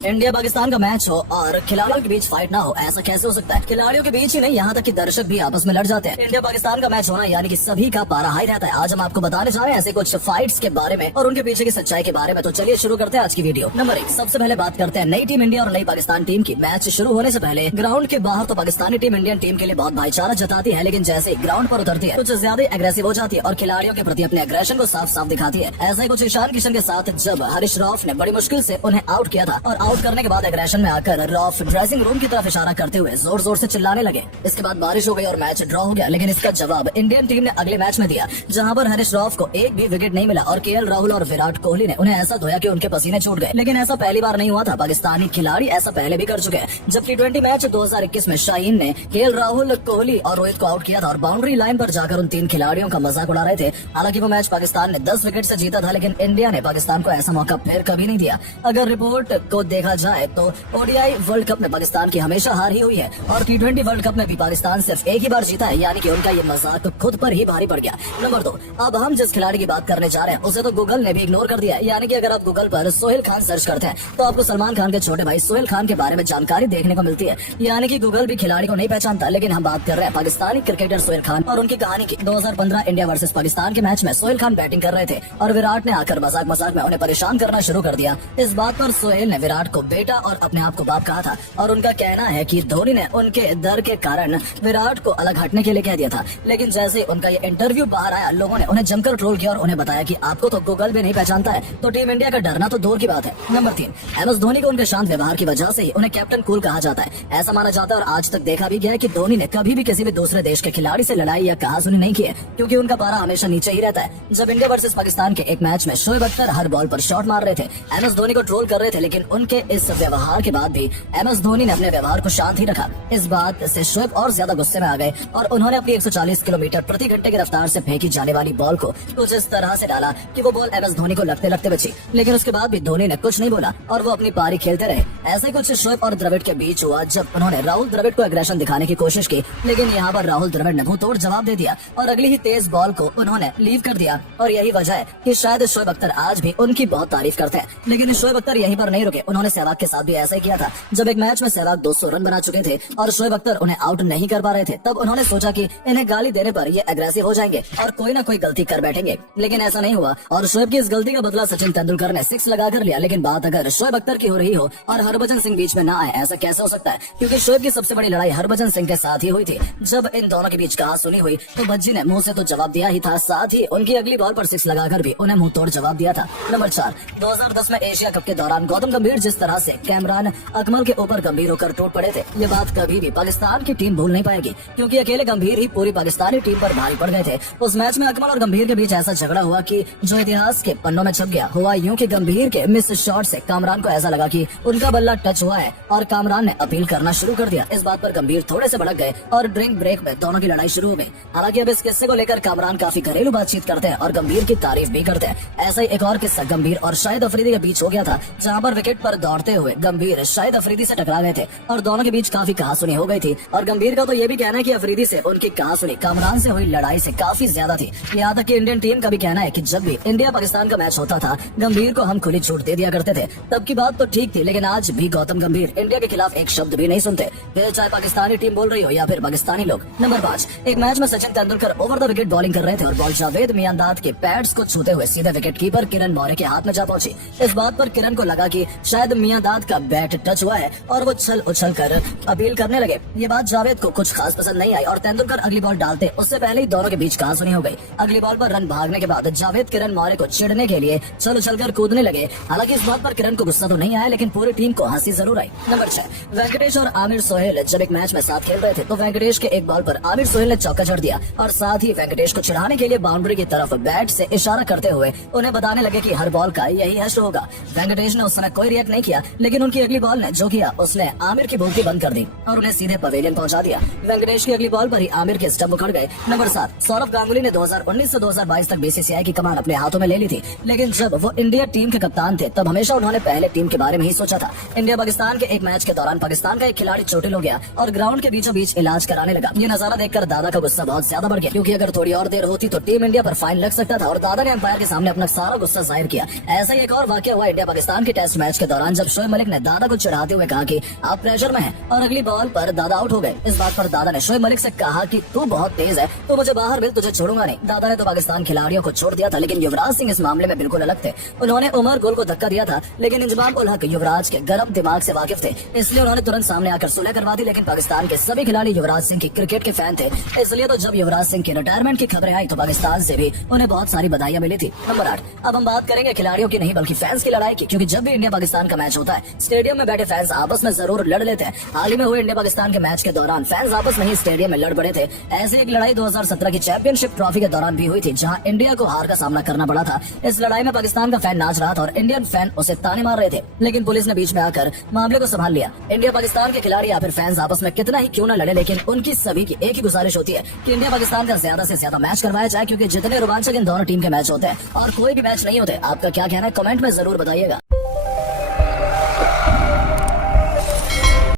India Pakistan का match हो और खिलाड़ियों के बीच फाइट ना हो, ऐसा कैसे हो सकता है। खिलाड़ियों के बीच ही नहीं, यहाँ तक कि दर्शक भी आपस में लड़ जाते हैं। इंडिया पाकिस्तान का मैच होना यानी कि सभी का पारा हाई रहता है। आज हम आपको बताने जा रहे हैं ऐसे कुछ फाइट्स के बारे में और उनके पीछे की सच्चाई के बारे में। तो चलिए शुरू करते हैं आज की वीडियो। नंबर 1, सबसे पहले बात करते हैं नई टीम इंडिया और नई पाकिस्तान टीम की। मैच शुरू होने से पहले ग्राउंड के बाहर तो पाकिस्तानी टीम इंडियन टीम के लिए बहुत भाईचारा जताती है, लेकिन जैसे ग्राउंड पर उतरती है कुछ ज्यादा एग्रेसिव हो जाती है और खिलाड़ियों के प्रति अपने एग्रेशन को साफ साफ दिखाती है। ऐसा ही कुछ ईशान किशन के साथ जब हरीश रौफ ने बड़ी मुश्किल से उन्हें आउट किया था और आउट करने के बाद एग्रेशन में आकर रॉफ ड्रेसिंग रूम की तरफ इशारा करते हुए जोर जोर से चिल्लाने लगे। इसके बाद बारिश हो गई और मैच ड्रॉ हो गया, लेकिन इसका जवाब इंडियन टीम ने अगले मैच में दिया, जहां पर हरीश रौफ को एक भी विकेट नहीं मिला और केएल राहुल और विराट कोहली ने उन्हें ऐसा धोया कि उनके पसीने छूट गए। लेकिन ऐसा पहली बार नहीं हुआ था, पाकिस्तानी खिलाड़ी ऐसा पहले भी कर चुके हैं। जब T20 मैच 2021 में शाहीन ने केएल राहुल, कोहली और रोहित को आउट किया था और बाउंड्री लाइन पर जाकर उन तीन खिलाड़ियों का मजाक उड़ा रहे थे। हालांकि वो मैच पाकिस्तान ने 10 विकेट से जीता था, लेकिन इंडिया ने पाकिस्तान को ऐसा मौका फिर कभी नहीं दिया। अगर रिपोर्ट को देखा जाए तो ओडीआई वर्ल्ड कप में पाकिस्तान की हमेशा हार ही हुई है और T20 वर्ल्ड कप में भी पाकिस्तान सिर्फ एक ही बार जीता है, यानी कि उनका ये मजाक खुद पर ही भारी पड़ गया। नंबर 2, अब हम जिस खिलाड़ी की बात करने जा रहे हैं उसे तो गूगल ने भी इग्नोर कर दिया है। यानी कि अगर आप गूगल पर सोहेल खान सर्च करते हैं तो आपको सलमान खान के छोटे भाई सोहेल खान के बारे में जानकारी देखने को मिलती है। यानी कि गूगल भी खिलाड़ी को नहीं पहचानता। लेकिन हम बात कर रहे हैं पाकिस्तानी क्रिकेटर सोहेल खान और उनकी कहानी की। 2015 इंडिया वर्सेस पाकिस्तान के मैच में सोहेल खान बैटिंग कर रहे थे और विराट ने आकर मजाक मजाक में उन्हें परेशान करना शुरू कर दिया। इस बात पर सोहेल ने विराट को बेटा और अपने आप को बाप कहा था और उनका कहना है कि धोनी ने उनके डर के कारण विराट को अलग हटने के लिए कह दिया था। लेकिन जैसे उनका ये इंटरव्यू बाहर आया, लोगों ने उन्हें जमकर ट्रोल किया और उन्हें बताया कि आपको तो गूगल भी नहीं पहचानता है, तो टीम इंडिया का डरना तो दूर की बात है। नंबर 3, MS धोनी को उनके शांत व्यवहार की वजह से ही उन्हें कैप्टन कूल कहा जाता है। ऐसा माना जाता है और आज तक देखा भी गया है कि धोनी ने कभी भी किसी भी दूसरे देश के खिलाड़ी से लड़ाई या कहासुनी नहीं की है, क्योंकि उनका पारा हमेशा नीचे ही रहता है। जब इंडिया वर्सेस पाकिस्तान के एक मैच में शोएब अख्तर हर बॉल पर शॉट मार रहे थे, MS धोनी को ट्रोल कर रहे थे, लेकिन उनके इस व्यवहार के बाद भी MS धोनी ने अपने व्यवहार को शांत ही रखा। इस बात से शोएब और ज्यादा गुस्से में आ गए और उन्होंने अपनी 140 किलोमीटर प्रति घंटे की रफ्तार से फेंकी जाने वाली बॉल को कुछ इस तरह से डाला कि वो बॉल MS धोनी को लगते लगते बची। लेकिन उसके बाद भी धोनी ने कुछ नहीं बोला और वो अपनी पारी खेलते रहे। ऐसे कुछ शोएब और द्रविड़ के बीच हुआ जब उन्होंने राहुल द्रविड़ को एग्रेशन दिखाने की कोशिश की, लेकिन यहाँ पर राहुल द्रविड़ ने मुंह तोड़ जवाब दे दिया और अगली ही तेज बॉल को उन्होंने लीव कर दिया। और यही वजह है कि शायद शोएब अख्तर आज भी उनकी बहुत तारीफ करते हैं। लेकिन शोएब अख्तर यहीं पर नहीं रुके, उन्होंने सहवाग के साथ भी ऐसा ही किया था। जब एक मैच में सहवाग 200 रन बना चुके थे और शोएब अख्तर उन्हें आउट नहीं कर पा रहे थे, तब उन्होंने सोचा कि इन्हें गाली देने पर ये एग्रेसिव हो जाएंगे और कोई ना कोई गलती कर बैठेंगे। लेकिन ऐसा नहीं हुआ और शोएब की इस गलती का बदला सचिन तेंदुलकर ने 6 लगा कर लिया। लेकिन बात अगर शोएब अख्तर की हो रही हो और हरभजन सिंह बीच में ना आए, ऐसा कैसे हो सकता है? क्योंकि शोएब की सबसे बड़ी लड़ाई हरभजन सिंह के साथ ही हुई थी। जब इन दोनों के बीच कहासुनी हुई तो भज्जी ने मुंह से तो जवाब दिया ही था, साथ ही उनकी अगली बॉल पर 6 लगाकर भी उन्हें मुंह तोड़ जवाब दिया था। नंबर 4, 2010 में एशिया कप के दौरान गौतम गंभीर जिस तरह से कैमरान अकमल के ऊपर गंभीर होकर टूट पड़े थे, ये बात कभी भी पाकिस्तान की टीम भूल नहीं पाएगी, क्योंकि अकेले गंभीर ही पूरी पाकिस्तानी टीम पर भारी पड़ गए थे। उस मैच में अकमल और गंभीर के बीच ऐसा झगड़ा हुआ कि जो इतिहास के पन्नों में छप गया। हुआ यूं कि गंभीर के मिस शॉट से कामरान को ऐसा लगा कि उनका बल्ला टच हुआ है और कामरान ने अपील करना शुरू कर दिया। इस बात पर गंभीर थोड़े से भड़क गए और ड्रिंक ब्रेक में दोनों की लड़ाई शुरू हो गई। हालांकि अब इस किस्से को लेकर कामरान काफी घरेलू बातचीत करते हैं और गंभीर की तारीफ भी करते हैं। ऐसा ही एक और किस्सा गंभीर और शाहिद अफरीदी के बीच हो गया था, जहाँ पर विकेट पर दौड़ते हुए गंभीर शाहिद अफरीदी से टकरा गए थे और दोनों के बीच काफी कहासुनी हो गई थी। और गंभीर का तो ये भी कहना है कि अफरीदी से उनकी कहासुनी कामरान से हुई लड़ाई से काफी ज्यादा थी। यहाँ तक कि इंडियन टीम का भी कहना है कि जब भी इंडिया पाकिस्तान का मैच होता था, गंभीर को हम खुली छूट दे दिया करते थे। तब की बात तो ठीक थी, लेकिन आज भी गौतम गंभीर इंडिया के खिलाफ एक शब्द भी नहीं सुनते, फिर चाहे पाकिस्तानी टीम बोल रही हो या फिर पाकिस्तानी लोग। नंबर 5, एक मैच में Sachin Tendulkar over the wicket bowling कर रहे थे और बॉल जावेद मियांदाद के पैड्स को छूते हुए सीधे विकेट कीपर किरण मौर्य के हाथ में जा पहुंची। इस बात पर किरण को लगा कि शायद मियांदाद का बैट टच हुआ है और वो छल उछल कर अपील करने लगे। ये बात जावेद को कुछ खास पसंद नहीं आई और तेंदुलकर अगली बॉल डालते उससे पहले ही दोनों के बीच कहासुनी हो गई। अगली बॉल पर रन भागने के बाद जावेद किरण मौर्य को चिढ़ने के लिए छल उछल कर कूदने लगे। हालांकि इस बात पर किरण को गुस्सा तो नहीं आया, लेकिन पूरी टीम को हंसी जरूर आई। नंबर 6, वेंकटेश और आमिर सोहेल जब एक मैच में साथ खेल रहे थे तो वेंकटेश के एक बॉल पर आमिर सोहेल ने चौका जड़ दिया और साथ ही वेंकटेश को चिढ़ाने के लिए बाउंड्री की तरफ बैट से इशारा करते हुए उन्हें बताने लगे कि हर बॉल का यही हश्र होगा। वेंकटेश ने उस समय कोई रिएक्ट नहीं किया, लेकिन उनकी अगली बॉल ने जो किया उसने आमिर की बोलती बंद कर दी और उन्हें सीधे पवेलियन पहुंचा दिया। वेंकटेश की अगली बॉल पर ही आमिर के स्टंप उखड़ गए। नंबर 7, सौरव गांगुली ने 2019 से 2022 तक बीसीसीआई की कमान अपने हाथों में ले ली थी, लेकिन जब वो इंडिया टीम के कप्तान थे तब हमेशा उन्होंने पहले टीम के बारे में ही सोचा था। इंडिया पाकिस्तान के एक मैच के दौरान पाकिस्तान का एक खिलाड़ी चोटिल हो गया और ग्राउंड के बीचों बीच इलाज कराने लगा। ये नजारा देखकर दादा का गुस्सा बहुत ज्यादा बढ़ गया, क्योंकि अगर थोड़ी और देर होती तो टीम इंडिया पर फाइन लग सकता था और दादा ने अंपायर के सामने अपना सारा गुस्सा जाहिर किया। ऐसा ही एक और वाकया हुआ इंडिया पाकिस्तान के टेस्ट मैच के दौरान, जब शोएब मलिक ने दादा को चिढ़ाते हुए कहा कि आप प्रेशर में हैं और अगली बॉल पर दादा आउट हो गए। इस बात पर दादा ने शोएब मलिक से कहा कि तू बहुत तेज है, तो मुझे बाहर मिल, तुझे छोड़ूंगा नहीं। दादा ने तो पाकिस्तान खिलाड़ियों को छोड़ दिया था, लेकिन युवराज सिंह इस मामले में बिल्कुल अलग थे। उन्होंने उमर गुल को धक्का दिया था, लेकिन इंजमाम उल हक युवराज के गर्म दिमाग से वाकिफ थे, इसलिए उन्होंने तुरंत सामने आकर सुलह करवा दी। लेकिन पाकिस्तान के सभी खिलाड़ी युवराज सिंह की क्रिकेट के फैन थे, इसलिए तो जब युवराज सिंह की रिटायरमेंट की खबरें आई तो पाकिस्तान से भी उन्हें बहुत सारी बधाइयां मिली थी। नंबर 8, अब हम बात करेंगे खिलाड़ियों की नहीं बल्कि फैंस की लड़ाई की, क्योंकि जब भी इंडिया पाकिस्तान का मैच होता है स्टेडियम में बैठे फैंस आपस में जरूर लड़ लेते हैं। हाल ही में हुए इंडिया पाकिस्तान के मैच के दौरान फैंस आपस में ही स्टेडियम में लड़ पड़े थे। ऐसी एक लड़ाई 2017 की चैंपियनशिप ट्रॉफी के दौरान भी हुई थी, जहां इंडिया को हार का सामना करना पड़ा था। इस लड़ाई में पाकिस्तान का फैन नाच रहा था और इंडियन फैन उसे ताने मार रहे थे, लेकिन पुलिस ने बीच में आकर मामले को संभाल लिया। इंडिया पाकिस्तान के खिलाड़ी या फिर फैंस आपस में कितना ही क्यों न लड़े, लेकिन उनकी सभी की एक ही गुजारिश होती है कि इंडिया पाकिस्तान का ज्यादा से ज्यादा मैच करवाया जाए, क्योंकि जितने रोमांचक इन दोनों टीम के मैच होते हैं और कोई भी मैच नहीं होते। आपका क्या कहना है, कमेंट में जरूर बताइएगा।